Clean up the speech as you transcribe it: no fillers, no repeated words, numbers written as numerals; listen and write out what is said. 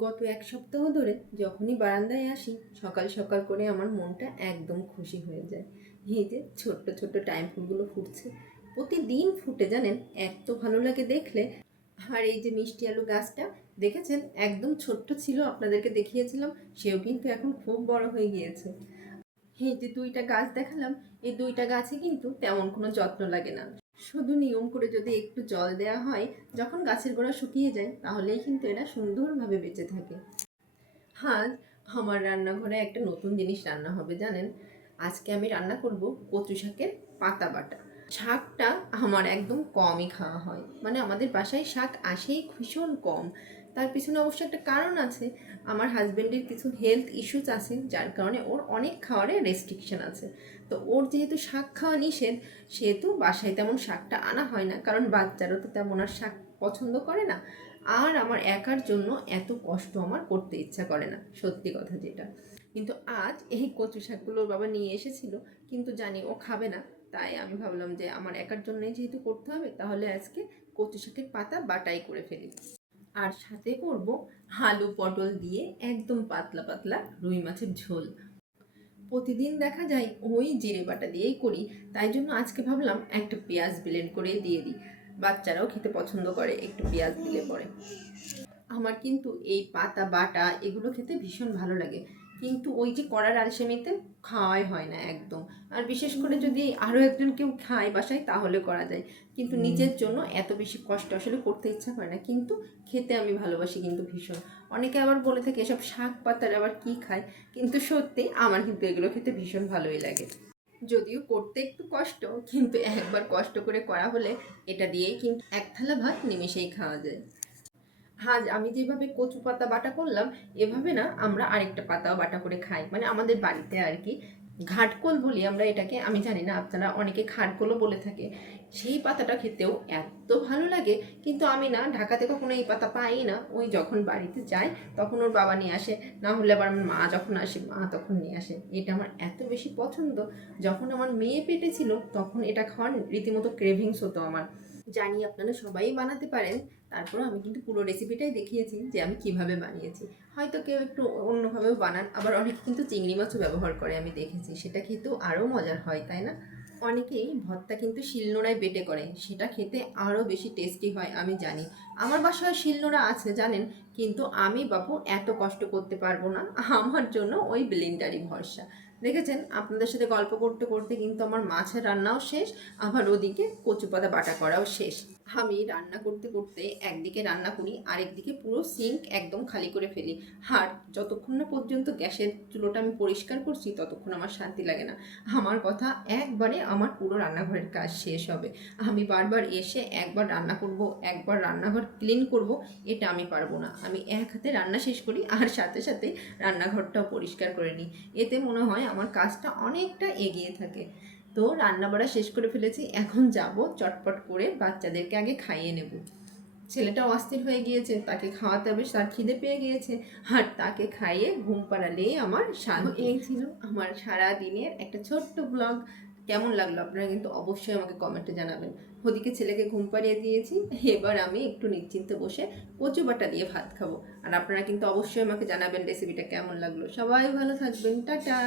গত এক সপ্তাহ ধরে যখনই বারান্দায় আসি সকাল সকাল করে আমার মনটা একদম খুশি হয়ে যায়। এই যে ছোট্ট ছোট্ট টাইম ফুলগুলো ফুটছে, প্রতিদিন ফুটে জানেন, এত ভালো লাগে দেখলে। আর এই যে মিষ্টি আলু গাছটা দেখেছেন, একদম ছোট্ট ছিল, আপনাদেরকে দেখিয়েছিলাম, সেও কিন্তু এখন খুব বড় হয়ে গিয়েছে। এই যে দুইটা গাছ দেখালাম, এই দুইটা গাছে কিন্তু তেমন কোনো যত্ন লাগে না, শুধু নিয়ম করে যদি একটু জল দেওয়া হয়, যখন গাছের গোড়া শুকিয়ে যায় তাহলেই কিন্তু এরা সুন্দরভাবে বেঁচে থাকে। আজ আমার রান্নাঘরে একটা নতুন জিনিস রান্না হবে জানেন। আজকে আমি রান্না করব কচু শাকের পাতা বাটা। শাকটা আমার একদম কমই খাওয়া হয়, মানে আমাদের বাসায় শাক আসেই ভীষণ কম। তার পিছনে অবশ্য একটা কারণ আছে। আমার হাজব্যান্ডের কিছু হেলথ ইস্যুস আছে, যার কারণে ওর অনেক খাওয়ারে রেস্ট্রিকশন আছে। তো ওর যেহেতু শাক খাওয়া নিষেধ, সেহেতু বাসায় তেমন শাকটা আনা হয় না, কারণ বাচ্চারও তো তেমন আর শাক পছন্দ করে না। আর আমার একার জন্য এত কষ্ট আমার করতে ইচ্ছা করে না, সত্যি কথা যেটা। কিন্তু আজ এই কচু শাকগুলোর বাবা নিয়ে এসেছিল, কিন্তু জানি ও খাবে না। তাই আমি ভাবলাম যে আমার একার জন্যই যেহেতু করতে হবে, তাহলে আজকে কচু শাকের পাতা বাটাই করে ফেলি। আর সাথে করব আলু পটল দিয়ে একদম পাতলা পাতলা রুই মাছের ঝোল। প্রতিদিন দেখা যায় ওই জিরে বাটা দিয়েই করি, তাই জন্য আজকে ভাবলাম একটা পেঁয়াজ ব্লেন্ড করে দিয়ে দিই। বাচ্চারাও খেতে পছন্দ করে একটু পেঁয়াজ দিলে পরে। আমার কিন্তু এই পাতা বাটা এগুলো খেতে ভীষণ ভালো লাগে, কিন্তু ওই যে কড়ার আলসেমিতে খাওয়াই হয় না একদম। আর বিশেষ করে যদি আরও একজন কেউ খায় বাসায় তাহলে করা যায়, কিন্তু নিজের জন্য এত বেশি কষ্ট আসলে করতে ইচ্ছা করে না। কিন্তু খেতে আমি ভালোবাসি কিন্তু ভীষণ। অনেকে আবার বলে থাকে এসব শাক পাতার আবার কি খায়, কিন্তু সত্যি আমার কিন্তু এগুলো খেতে ভীষণ ভালোই লাগে। যদিও করতে একটু কষ্ট, কিন্তু একবার কষ্ট করে করা হলে এটা দিয়েই কিন্তু এক থালা ভাত নিমেষেই খাওয়া যায়। আজ আমি যেভাবে কচু পাতা বাটা করলাম, এভাবে না আমরা আরেকটা পাতাও বাটা করে খাই, মানে আমাদের বাড়িতে আর কি। ঘাটকোল বলি আমরা এটাকে, আমি জানি না আপনারা অনেকে খাটকোলও বলে থাকে। সেই পাতাটা খেতেও এত ভালো লাগে, কিন্তু আমি না ঢাকাতে কখনো এই পাতা পাই না। ওই যখন বাড়িতে যাই তখন ওর বাবা নিয়ে আসে, না হলে আবার আমার মা যখন আসে মা তখন নিয়ে আসে। এটা আমার এত বেশি পছন্দ, যখন আমার মেয়ে পেটে ছিল তখন এটা খাওয়ার রীতিমতো ক্রেভিংস হতো আমার। জানি আপনারা সবাই বানাতে পারেন, তারপর আমি কিন্তু পুরো রেসিপিটাই দেখিয়েছি যে আমি কিভাবে বানিয়েছি। হয়তো কেউ একটু অন্যভাবেও বানান, আবার অনেকে কিন্তু চিংড়ি মাছও ব্যবহার করে, আমি দেখেছি, সেটা খেতেও আরও মজার হয়, তাই না? অনেকেই ভর্তা কিন্তু শিলনোড়ায় বেটে করে, সেটা খেতে আরও বেশি টেস্টি হয়, আমি জানি। আমার বাসায় শিলনোড়া আছে জানেন, কিন্তু আমি বাবু এত কষ্ট করতে পারবো না, আমার জন্য ওই ব্লেন্ডারই ভরসা। দেখেছেন, আপনাদের সাথে গল্প করতে করতে কিন্তু আমার মাছের রান্নাও শেষ, আবার ওদিকে কচু পাতা বাটা করাও শেষ। আমি রান্না করতে করতে একদিকে রান্না করি, আরেকদিকে পুরো সিঙ্ক একদম খালি করে ফেলি। আর যতক্ষণ না পর্যন্ত গ্যাসের চুলোটা আমি পরিষ্কার করছি ততক্ষণ আমার শান্তি লাগে না। আমার কথা, একবারে আমার পুরো রান্নাঘরের কাজ শেষ হবে। আমি বারবার এসে একবার রান্না করব, একবার রান্নাঘর ক্লিন করব, এটা আমি পারবো না। আমি এক হাতে রান্না শেষ করি আর সাথে সাথে রান্নাঘরটাও পরিষ্কার করে নিই। এতে মনে হয় আমার কাজটা অনেকটা এগিয়ে থাকে। তো রান্না বাড়া শেষ করে ফেলেছি, এখন যাব চটপট করে বাচ্চাদেরকে আগে খাইয়ে নেব। ছেলেটাও অস্থির হয়ে গিয়েছে, তাকে খাওয়াতে হবে, তার খিদে পেয়ে গিয়েছে। আর তাকে খাইয়ে ঘুম পাড়ালেই আমার শান্তি। এই ছিল আমার সারা দিনের একটা ছোট্ট ব্লগ। কেমন লাগলো আপনারা কিন্তু অবশ্যই আমাকে কমেন্টে জানাবেন। ওদিকে ছেলেকে ঘুম পাড়িয়ে দিয়েছি, এবার আমি একটু নিশ্চিন্তে বসে কচু বাটা দিয়ে ভাত খাবো। আর আপনারা কিন্তু অবশ্যই আমাকে জানাবেন রেসিপিটা কেমন লাগলো। সবাই ভালো থাকবেন, টাটা।